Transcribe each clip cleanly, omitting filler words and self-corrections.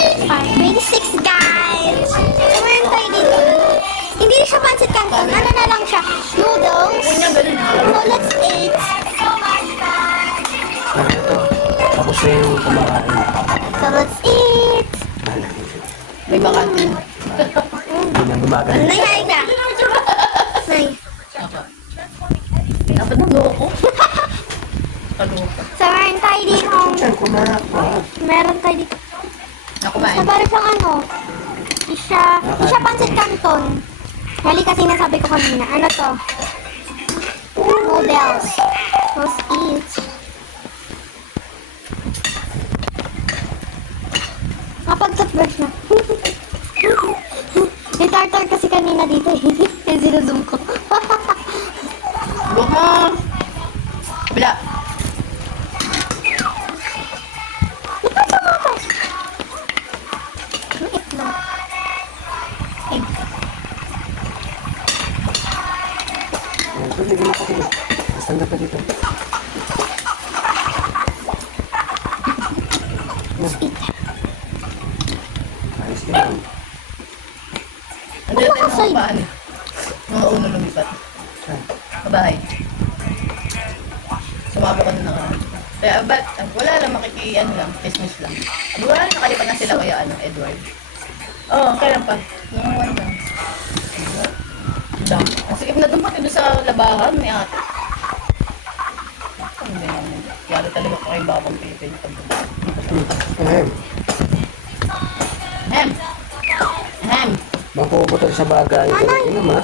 Part 26, guys. So, meron tayo dito. Hindi siya pancit canton. Ano na lang siya? Noodles. So, let's eat. Tapos na yung kumakain. So, let's eat. May bakante. Hindi na gumagano. Nay, hi ka. Nay. Dapat ng loko. Kaloko. So, meron tayo dito. Saan kumanak pa? Meron tayo dito. Sa Nakumain. para siyang ano, isa pancit canton. Hali kasi nasabi ko kanina. Ano to? Noodles. Let's eat. Kapag-toothbrush na. Itartar kasi kanina dito eh. Kaya sinuzum ko. Buk mo. Bila. Ito sa matas. Ang itlog. Egg. Ito, hindi mo ako. Stand up ka dito. Let's eat. Ayos ka lang. Ano yung tayo paan? Mga uno lumipat. Kabahay. Sumabot ka na nakaraan. Kaya ba't wala lang ano lang, business lang. Wala lang nakalipat na sila kaya Edward. Oo, kailan pa? Nung one lang. Dam. Ang sikip na doon pati doon sa labahan, may ate. Ano ba yan? Yari talaga ko kay Babang Pipin. Ahem. Hem! Hem! Mapuputol sa bagay. Nanay! Ano ma?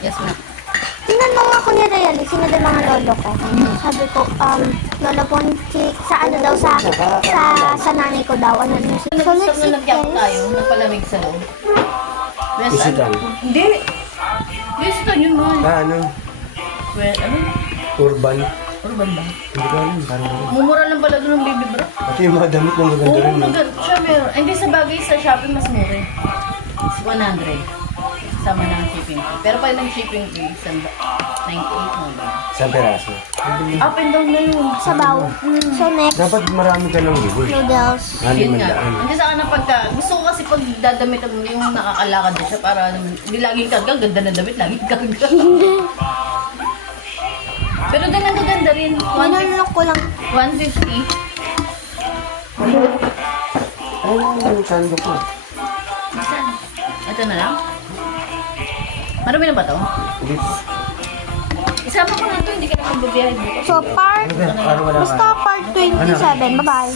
Yes, ma. Tingnan mo nga ako ni Rayal, sinunod ng mga lolo ko. Sabi ko, lolo Ponchi, sa ano daw, sa nanay ko daw, ano yun. So, let's Nung eat, nag-camp guys. tayo, nagpalamig sa loob. West, Isigan. Hindi! Yes, ito yun mo. Ano? Well, ano? Urban. Urban ba? Hindi ko alam. Parang ano. Mumura lang pala doon ng baby bra. Pati yung mga damit na maganda Oo, rin. no? siya meron. Ay, hindi sa bagay sa shopping mas mura. 100. Sama na ang shipping fee. Pero pag nag-shipping fee, 98 mo ba? Sa peraso. Up and down na yun. Sabaw. So, next, Dapat marami ka ng bibig. noodles. Yun nga. Halimandaan. Hindi sa akin na pagka, gusto ko kasi pag dadamit mo yung nakakalakad na siya para naman, hindi laging karga, ganda na damit, laging karga. Pero din ang gaganda rin. Minulok ko lang. 150. Ay, yung sando ko. Saan? Ito na lang? Marami na ba to? Hindi. Isama ko na to, hindi ka na magbabiyahe dito. So, Ano ba? Parang wala ka. basta part 27. Bye-bye.